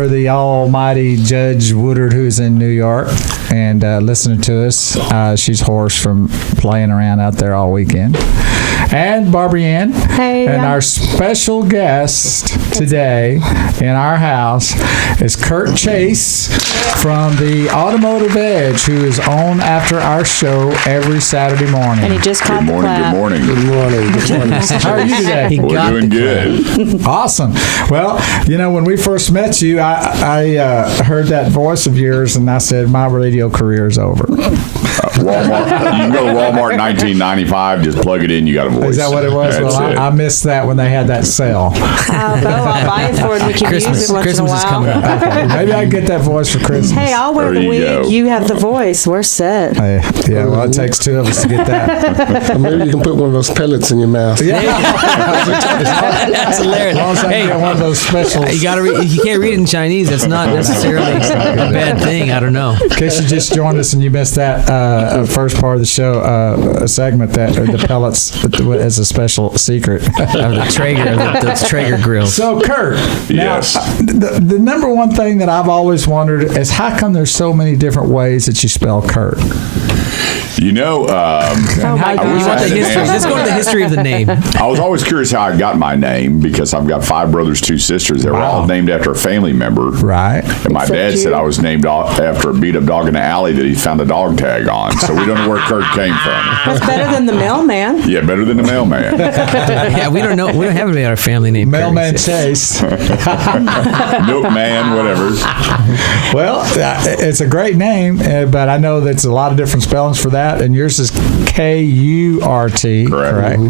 for the almighty Judge Woodard, who's in New York and listening to us. She's hoarse from playing around out there all weekend. And Barbara Ann. Hey. And our special guest today in our house is Kurt Chase from the AutoMotiveEdge, who is on after our show every Saturday morning. And he just caught the clap. Good morning. How are you today? We're doing good. Awesome. Well, when we first met you, I heard that voice of yours, and I said, my radio career is over. Walmart. You can go to Walmart in 1995, just plug it in, you got a voice. Is that what it was? That's Well, it. I missed that when they had that sale. I'll buy it for it. We can use it once in a while. Christmas is coming up. Okay, maybe I can get that voice for Christmas. Hey, I'll wear There the you wig. go. You have the voice. We're set. Yeah, well, it takes two of us to get that. Or maybe you can put one of those pellets in your mouth. That's hilarious. As long as I Hey, get one of those specials. you gotta read. You can't read it in Chinese. That's not necessarily a bad thing. I don't know. In case you just joined us and you missed that first part of the show, a segment that the pellets as a special secret. The Traeger, the Traeger grill. So, Kurt, Yes. now, the number one thing that I've always wondered is how come there's so many different ways that you spell Kurt? You know, Oh, my I wish I God. had an answer. Let's go to the history of the name. I was always curious how I got my name because I've got 5 brothers, 2 sisters. They were all named after a family member. Right. And my So dad cute. said I was named after a beat-up dog in the alley that he found a dog tag on. So we don't know where Kurt came from. That's better than the mailman. Yeah, better than the mailman. Yeah, we don't know. We don't have anybody in our family named Mailman Curtis. Chase. Milkman, whatever. Well, it's a great name, but I know that's a lot of different spellings for that, and yours is K-U-R-T, Correct.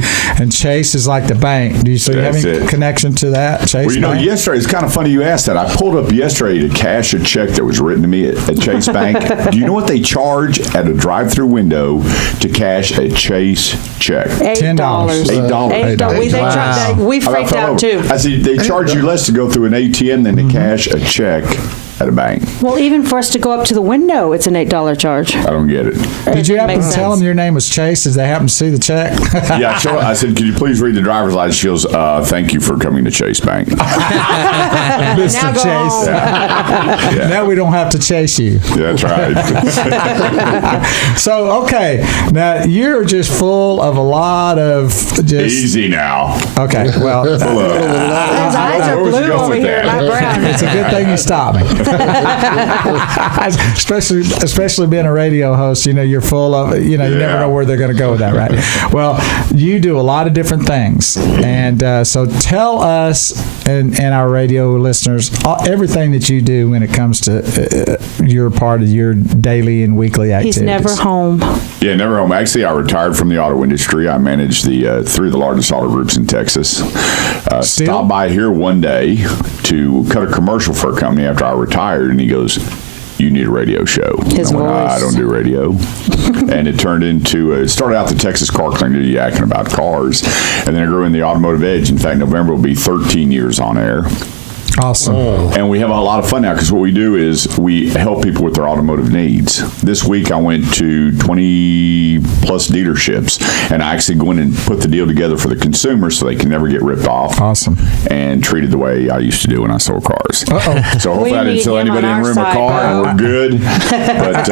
And Chase is like the bank. Do you have That's any it. connection to that, Chase Well, Bank? yesterday, it's kind of funny you asked that. I pulled up yesterday to cash a check that was written to me at Chase Bank. Do you know what they charge at a drive-through window to cash a Chase check? $10. $8. We I about freaked fell out over. too. I said, they charge you less to go through an ATM than to cash a check at a bank. Well, even for us to go up to the window, it's an $8 charge. I don't get it. Did you happen to Makes tell sense. them your name was Chase? Did they happen to see the check? Yeah, I said, could you please read the driver's license? She goes, thank you for coming to Chase Bank. Mr. Now go Chase. home. Yeah. Now we don't have to chase you. Yeah, that's right. So, okay. Now, you're just full of a lot of just... Easy now. Okay, well... His eyes are Where was you blue going over with here, that? not brown. It's a good thing you stopped me. especially being a radio host, you're full of, you never know where they're going to go with that, right? Well, you do a lot of different things. And so tell us and our radio listeners everything that you do when it comes to your part of your daily and weekly activities. He's never home. Yeah, never home. Actually, I retired from the auto industry. I managed the 3 of the largest auto groups in Texas. Stopped by here one day to cut a commercial for a company after I retired, and he goes, you need a radio show. His I went, voice. I don't do radio. And it turned into, it started out the Texas Car Cleaner yakking about cars, and then it grew in the AutoMotiveEdge. In fact, November will be 13 years on air. Awesome. And we have a lot of fun now because what we do is we help people with their automotive needs. This week I went to 20 plus dealerships and I actually go in and put the deal together for the consumer so they can never get ripped off. Awesome. And treated the way I used to do when I sold cars. Uh-oh. So hopefully I didn't need sell him anybody on in our room or side, car and we're good. But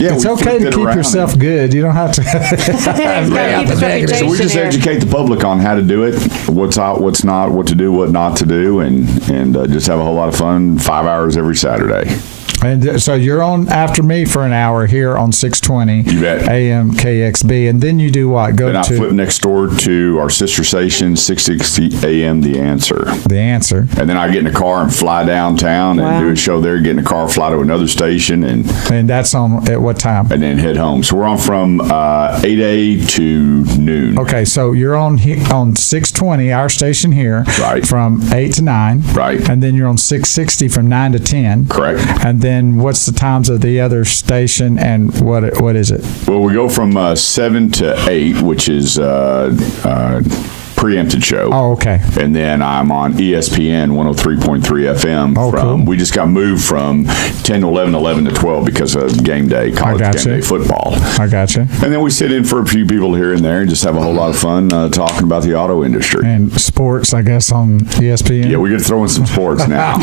yeah, It's we okay flipped to it keep around yourself and- good. You don't have to... He's got to keep his So we reputation just here. educate the public on how to do it, what's out, what's not, what to do, what not to do, and just have a whole lot of fun 5 hours every Saturday. And so you're on after me for an hour here on 620 You bet. AM KXB, and then you do what? Go Then I to flip next door to our sister station, 660 AM, The Answer. The Answer. And then I get in a car and fly downtown and Wow. do a show there, get in a car, fly to another station, and That's on at what time? then head home. So we're on from 8 to noon. Okay, so you're on 620, our station here, Right. from 8 to 9. Right. And then you're on 660 from 9 to 10. Correct. And then what's the times of the other station and what is it? Well, we go from 7 to 8, which is preempted show. Oh, okay. And then I'm on ESPN 103.3 FM. Oh, cool. We just got moved from 10 to 11, 11 to 12 because of game day, college game day football. I gotcha. And then we sit in for a few people here and there and just have a whole lot of fun talking about the auto industry. And sports, I guess, on ESPN. Yeah, we get to throw in some sports now.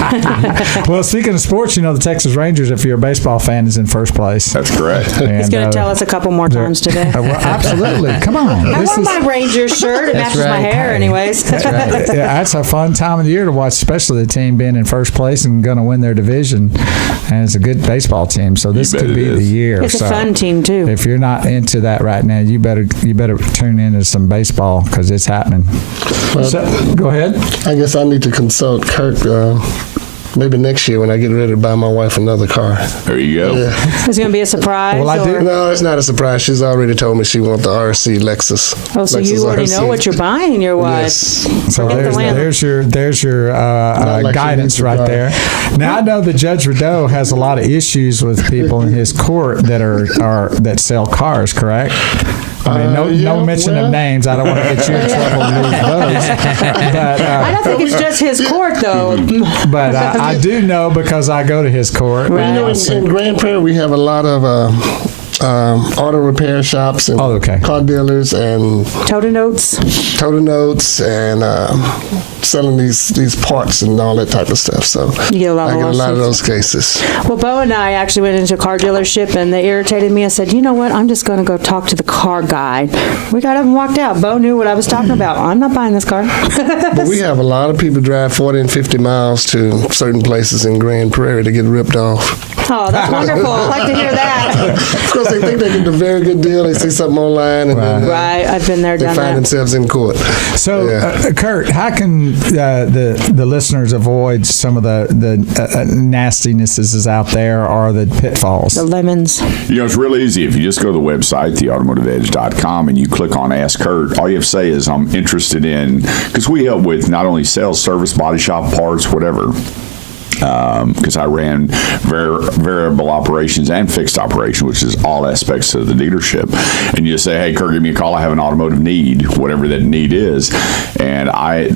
Well, speaking of sports, the Texas Rangers, if you're a baseball fan, is in first place. That's correct. He's going to tell us a couple more times today. Well, absolutely. Come on. I wore my Rangers shirt. It matches my hair anyways. That's right. Yeah, that's a fun time of the year to watch, especially the team being in first place and going to win their division. And it's a good baseball team, so this could be the year. It's a fun team too. If you're not into that right now, you better tune into some baseball because it's happening. So, go ahead. I guess I need to consult Kirk maybe next year when I get ready to buy my wife another car. There you go. Yeah. Is it going to be a surprise? Well, I do. No, it's not a surprise. She's already told me she wants the RC Lexus. Oh, so you already know what you're buying, your wife. Yes. So there's your like guidance she needs right a there. Now I know that Judge Rideaux has a lot of issues with people in his court that that sell cars. Correct? I mean, no mention of names. I don't want to get you in trouble with those. But, I don't think it's just his court, though. But I do know because I go to his court. Right. In Grand Prairie, we have a lot of auto repair shops and car dealers and Total Notes and selling these parts and all that type of stuff. So you get a lot I get a lot of lawsuits. those cases. Well, Bo and I actually went into a car dealership, and they irritated me. I said, you know what? I'm just going to go talk to the car guy. We got up and walked out. Bo knew what I was talking about. I'm not buying this car. But we have a lot of people drive 40 and 50 miles to certain places in Grand Prairie to get ripped off. Oh, that's wonderful. I'd like to hear that. Because they think they get a very good deal. They see something online and then Right. I've been there, they done find that. themselves in court. So, Kurt, how can the listeners avoid some of the nastinesses out there or the pitfalls? The lemons. It's real easy. If you just go to the website, theautomotiveedge.com, and you click on Ask Kurt, all you have to say is, I'm interested in, because we help with not only sales, service, body shop, parts, whatever. Because I ran variable operations and fixed operation, which is all aspects of the dealership. And you just say, hey, Kurt, give me a call. I have an automotive need, whatever that need is. And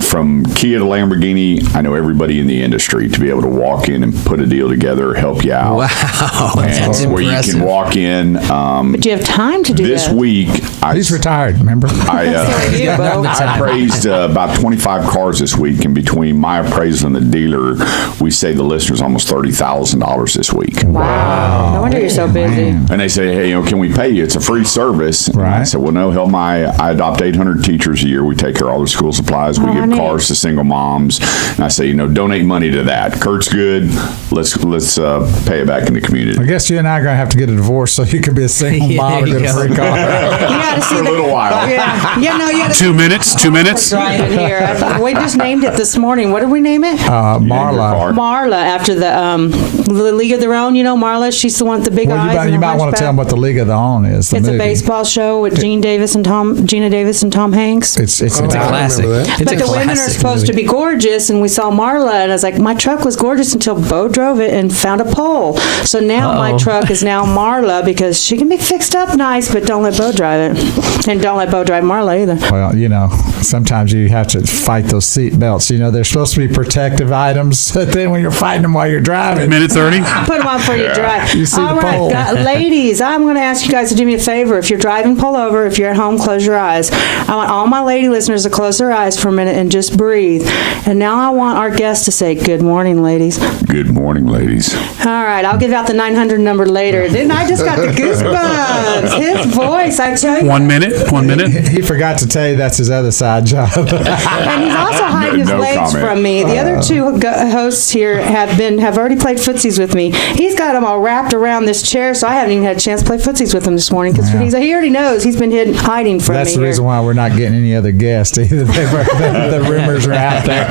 from Kia to Lamborghini, I know everybody in the industry to be able to walk in and put a deal together, help you out. Wow. And That's where impressive. you can walk in. But do you have time to do This that? week, He's retired, remember? You, Bo. I appraised about 25 cars this week, and between my appraisal and the dealer, we saved the listeners almost $30,000 this week. Wow. No wonder you're so busy. And they say, hey, can we pay you? It's a free service. And I Right. said, well, no, I adopt 800 teachers a year. We take care of all the school supplies. We give neat. cars to single moms. And I say, donate money to that. Kurt's good. Let's pay it back in the community. I guess you and I are going to have to get a divorce so you can be a single mom and There get you a free go. car. You got to see For a little while. Yeah. Yeah, no, you got to 2 minutes. 2 minutes. driving here. We just named it this morning. What did we name it? Marla. Marla, after the League of Their Own. Marla, she's the one with the big eyes. Well, you and might the want to tell them what the League of Their Own is. The It's movie. a baseball show with Gina Davis and Tom Hanks. It's It's a classic. remember that. It's But a the women are classic supposed to movie. be gorgeous, and we saw Marla, and I was like, my truck was gorgeous until Bo drove it and found a pole. So now my truck is now Marla because she can be fixed up nice, but don't let Bo drive it. And don't let Bo drive Marla either. Well, sometimes you have to fight those seat belts. They're supposed to be protective items. But then when you're fighting them while you're driving, Minute 30. Put them on for you drive. You see All the right, pole. ladies, I'm going to ask you guys to do me a favor. If you're driving, pull over. If you're at home, close your eyes. I want all my lady listeners to close their eyes for a minute and just breathe. And now I want our guests to say, good morning, ladies. Good morning, ladies. All right, I'll give out the 900 number later. Didn't I just got the goosebumps? His voice, I tell you. 1 minute. 1 minute. he forgot to tell you that's his other side job. And he's also hiding his No legs comment. from me. The other two hosts here have already played footsies with me. He's got them all wrapped around this chair, so I haven't even had a chance to play footsies with him this morning because he already knows he's been hiding from That's me the here. reason why we're not getting any other guests either. The rumors are out there.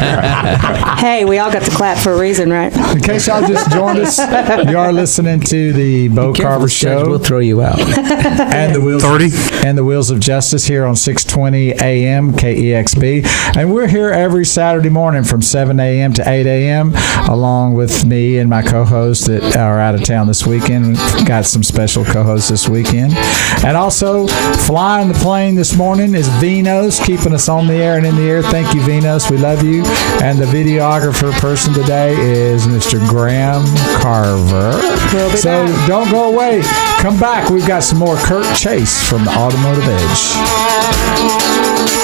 Hey, we all got to clap for a reason, right? In case y'all just joined us, you are listening to the Bo Careful, Carver Judge, Show we'll throw you out. and the Wheels 30. and the Wheels of Justice here on 620 AM KEXP. And we're here every Saturday morning from 7 a.m. to 8 a.m. along with me and my co-hosts that are out of town this weekend. Got some special co-hosts this weekend. And also, flying the plane this morning is Vinos, keeping us on the air and in the air. Thank you, Vinos. We love you. And the videographer person today is Mr. Graham Carver. So don't go away. Come back. We've got some more Kurt Chase from the Automotive Edge.